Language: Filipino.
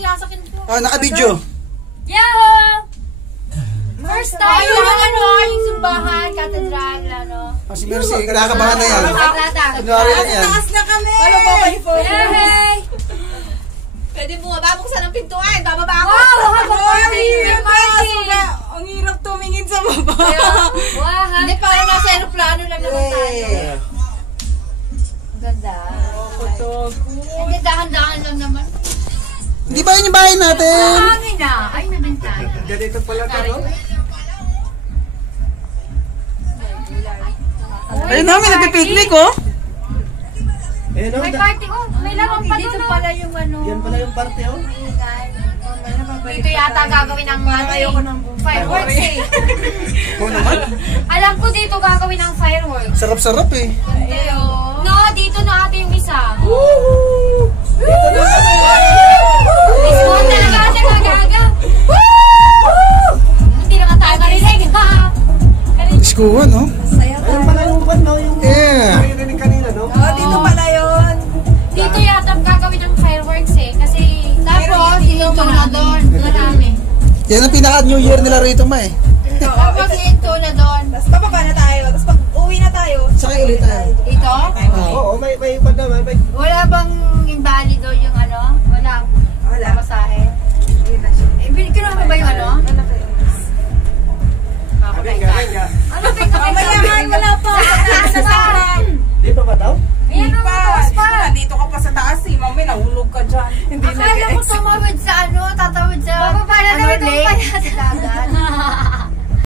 sinasakin ko. Ah, naka-video. Yahoo! First time yung simbahan, katedral, Ah, si Mercy, kinakabahan na yan. Kunwari na yan. Taas na kami! Ano ba kayo po? Hey! Pwede bumaba, buksan ang pintuan. Bababa ako. Wow! Happy birthday! Ang hirap tumingin sa baba. Wow! Hindi, parang nasa aeroplano lang naman tayo. Ganda. Hindi, dahan-dahan lang naman. Hindi ba yun yung bahay natin? Hangin na. Ay, nabintana. Ganito pala ka, no? Ayun namin, nagpipiknik, oh. Ayun, May party, oh. May larong pa Dito doon. pala yung Yan pala yung party, oh. Dito yata gagawin ng fireworks eh. Oo naman. Alam ko dito gagawin ng fireworks. Sarap-sarap, eh. No, dito na ate yung isa. Dito na kami! Mismo talaga ate magaga. Hindi naman tayo marinig. Iskuhan, no? Ayun pala yung ban, no? Yung Yeah. narinig kanina, no? Oh, dito pala yun. Dito yata gagawin ng fireworks eh. Kasi Tapos, yung na doon. marami. Yan ang pinaka-New Year nila rito, ma, eh. Tapos, ito na doon. Tapos bababa na tayo. Tapos pag uwi na tayo. Sakay ulit tayo. Ito? Oo, may ban naman. May Wala bang invalido yung ano? Wala. Wala. Masahe. Kinuha mo ba yung ano? Ano Mamayaman, wala pa. Di pa ba daw? Ayan ang taas pa. Nandito ka pa sa taas eh. Mami, nahulog ka dyan. Hindi Akala ko tumawid sa ano, tatawid sa Bababa na ano, naman lake, sa dagat.